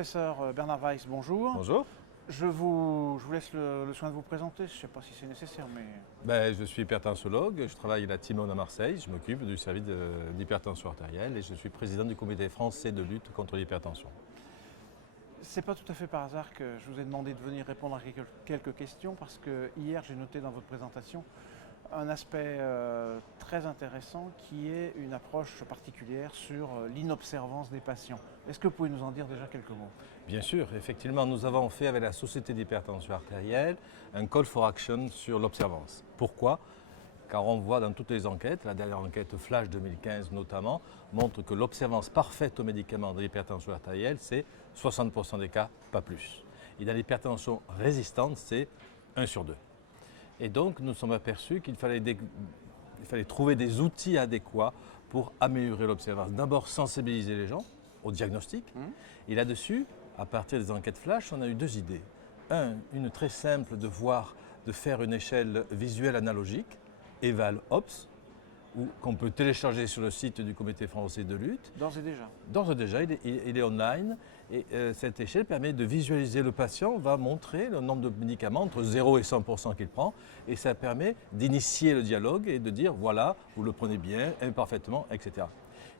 Professeur Bernard Weiss, bonjour. Bonjour. Je vous laisse le soin de vous présenter, je ne sais pas si c'est nécessaire, mais... Je suis hypertensologue, je travaille à la Timone à Marseille, je m'occupe du service d'hypertension artérielle et je suis président du comité français de lutte contre l'hypertension. C'est pas tout à fait par hasard que je vous ai demandé de venir répondre à quelques questions parce que hier j'ai noté dans votre présentation un aspect très intéressant qui est une approche particulière sur l'inobservance des patients. Est-ce que vous pouvez nous en dire déjà quelques mots? Bien sûr, effectivement, nous avons fait avec la Société d'hypertension artérielle un call for action sur l'observance. Pourquoi? Car on voit dans toutes les enquêtes, la dernière enquête Flash 2015 notamment, montre que l'observance parfaite aux médicaments de l'hypertension artérielle, c'est 60% des cas, pas plus. Et dans l'hypertension résistante, c'est 1 sur 2. Et donc, nous sommes aperçus qu'il fallait trouver des outils adéquats pour améliorer l'observance. D'abord, sensibiliser les gens au diagnostic. Et là-dessus, à partir des enquêtes flash, on a eu 2 idées. Une très simple de faire une échelle visuelle analogique, EVAL-OPS, qu'on peut télécharger sur le site du comité français de lutte. D'ores et déjà? D'ores et déjà, il est online. Et cette échelle permet de visualiser le patient, va montrer le nombre de médicaments entre 0 et 100% qu'il prend. Et ça permet d'initier le dialogue et de dire, voilà, vous le prenez bien, imparfaitement, etc.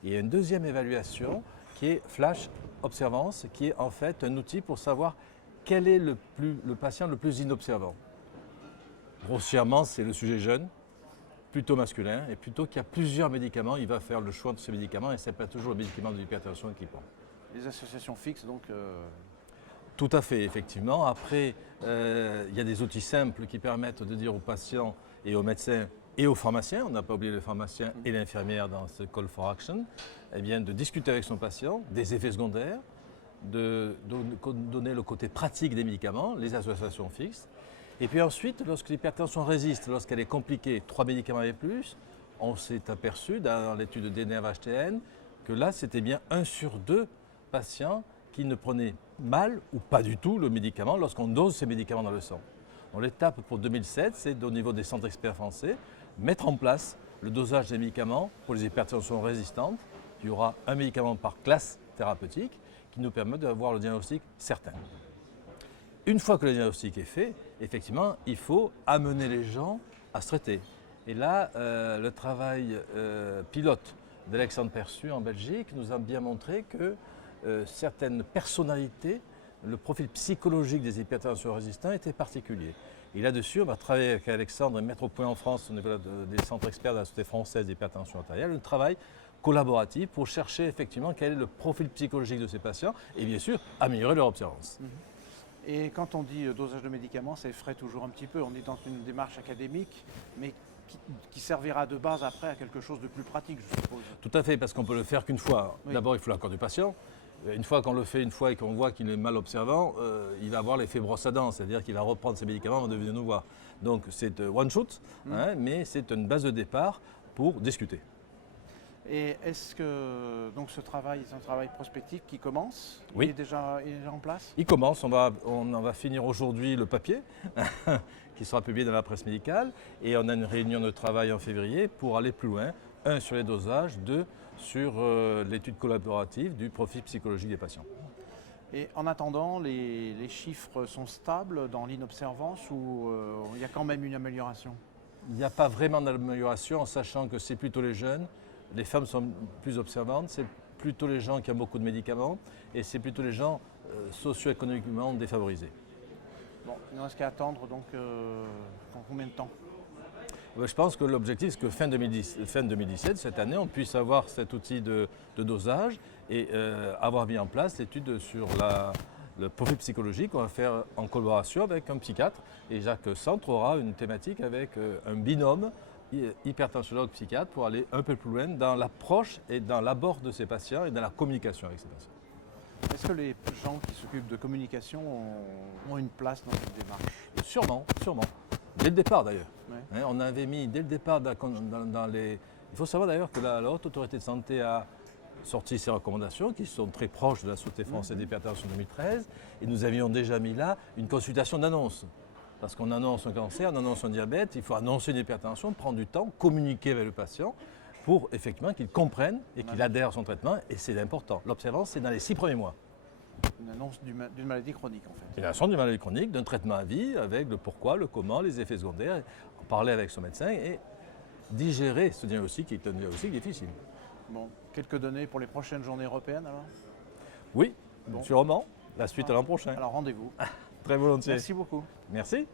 Il y a une deuxième évaluation qui est Flash Observance, qui est en fait un outil pour savoir quel est le patient le plus inobservant. Grossièrement, c'est le sujet jeune, plutôt masculin, et plutôt qu'il y a plusieurs médicaments, il va faire le choix de ces médicaments et ce n'est pas toujours le médicament de l'hypertension qu'il prend. Les associations fixes, donc... Tout à fait, effectivement. Après, il y a des outils simples qui permettent de dire aux patients et aux médecins et aux pharmaciens, on n'a pas oublié le pharmacien et l'infirmière dans ce call for action, eh bien, de discuter avec son patient des effets secondaires, de donner le côté pratique des médicaments, les associations fixes. Et puis ensuite, lorsque l'hypertension résiste, lorsqu'elle est compliquée, 3 médicaments et plus, on s'est aperçu dans l'étude DNR-HTN que là, c'était bien 1 sur 2 patients qui ne prenaient mal ou pas du tout le médicament lorsqu'on dose ces médicaments dans le sang. Donc, l'étape pour 2007, c'est au niveau des centres experts français, mettre en place le dosage des médicaments pour les hypertensions résistantes. Il y aura un médicament par classe thérapeutique qui nous permet d'avoir le diagnostic certain. Une fois que le diagnostic est fait, effectivement, il faut amener les gens à se traiter. Et là, le travail pilote d'Alexandre Persu en Belgique nous a bien montré que certaines personnalités, le profil psychologique des hypertensions résistants était particulier. Et là-dessus, on va travailler avec Alexandre et mettre au point en France, au niveau des centres experts de la Société française d'hypertension artérielle, un travail collaboratif pour chercher effectivement quel est le profil psychologique de ces patients et bien sûr améliorer leur observance. Et quand on dit dosage de médicaments, ça effraie toujours un petit peu. On est dans une démarche académique, mais qui servira de base après à quelque chose de plus pratique, je suppose. Tout à fait, parce qu'on peut le faire qu'une fois. Oui. D'abord, il faut l'accord du patient. Une fois qu'on le fait une fois et qu'on voit qu'il est mal observant, il va avoir l'effet brosse à dents, c'est-à-dire qu'il va reprendre ses médicaments avant de venir nous voir. Donc c'est one shot, mais c'est une base de départ pour discuter. Et est-ce que donc ce travail est un travail prospectif qui commence? Oui. Il est déjà en place? Il commence, on en va finir aujourd'hui le papier qui sera publié dans la presse médicale et on a une réunion de travail en février pour aller plus loin. 1 sur les dosages, 2 sur l'étude collaborative du profil psychologique des patients. Et en attendant, les chiffres sont stables dans l'inobservance ou il y a quand même une amélioration? Il n'y a pas vraiment d'amélioration en sachant que c'est plutôt les jeunes, les femmes sont plus observantes, c'est plutôt les gens qui ont beaucoup de médicaments et c'est plutôt les gens socio-économiquement défavorisés. Bon, il ne reste qu'à attendre donc en combien de temps? Je pense que l'objectif, c'est que fin 2017, cette année, on puisse avoir cet outil de dosage et avoir mis en place l'étude sur le profil psychologique qu'on va faire en collaboration avec un psychiatre. Et Jacques Centre aura une thématique avec un binôme hypertensiologue-psychiatre pour aller un peu plus loin dans l'approche et dans l'abord de ces patients et dans la communication avec ces patients. Est-ce que les gens qui s'occupent de communication ont une place dans cette démarche? Sûrement, sûrement. Dès le départ d'ailleurs. Ouais. On avait mis dès le départ dans les... Il faut savoir d'ailleurs que la Haute Autorité de Santé a sorti ses recommandations qui sont très proches de la Société française d'hypertension 2013 et nous avions déjà mis là une consultation d'annonce. Parce qu'on annonce un cancer, on annonce un diabète, il faut annoncer une hypertension, prendre du temps, communiquer avec le patient pour effectivement qu'il comprenne et qu'il adhère à son traitement et c'est important. L'observance, c'est dans les 6 premiers mois. une annonce d'une maladie chronique en fait. Une annonce d'une maladie chronique, d'un traitement à vie, avec le pourquoi, le comment, les effets secondaires, en parler avec son médecin et digérer ce diagnostic qui est un diagnostic difficile. Bon, quelques données pour les prochaines journées européennes alors? Oui, Bon. sûrement. La suite à l'an prochain. Alors rendez-vous. Très volontiers. Merci beaucoup. Merci.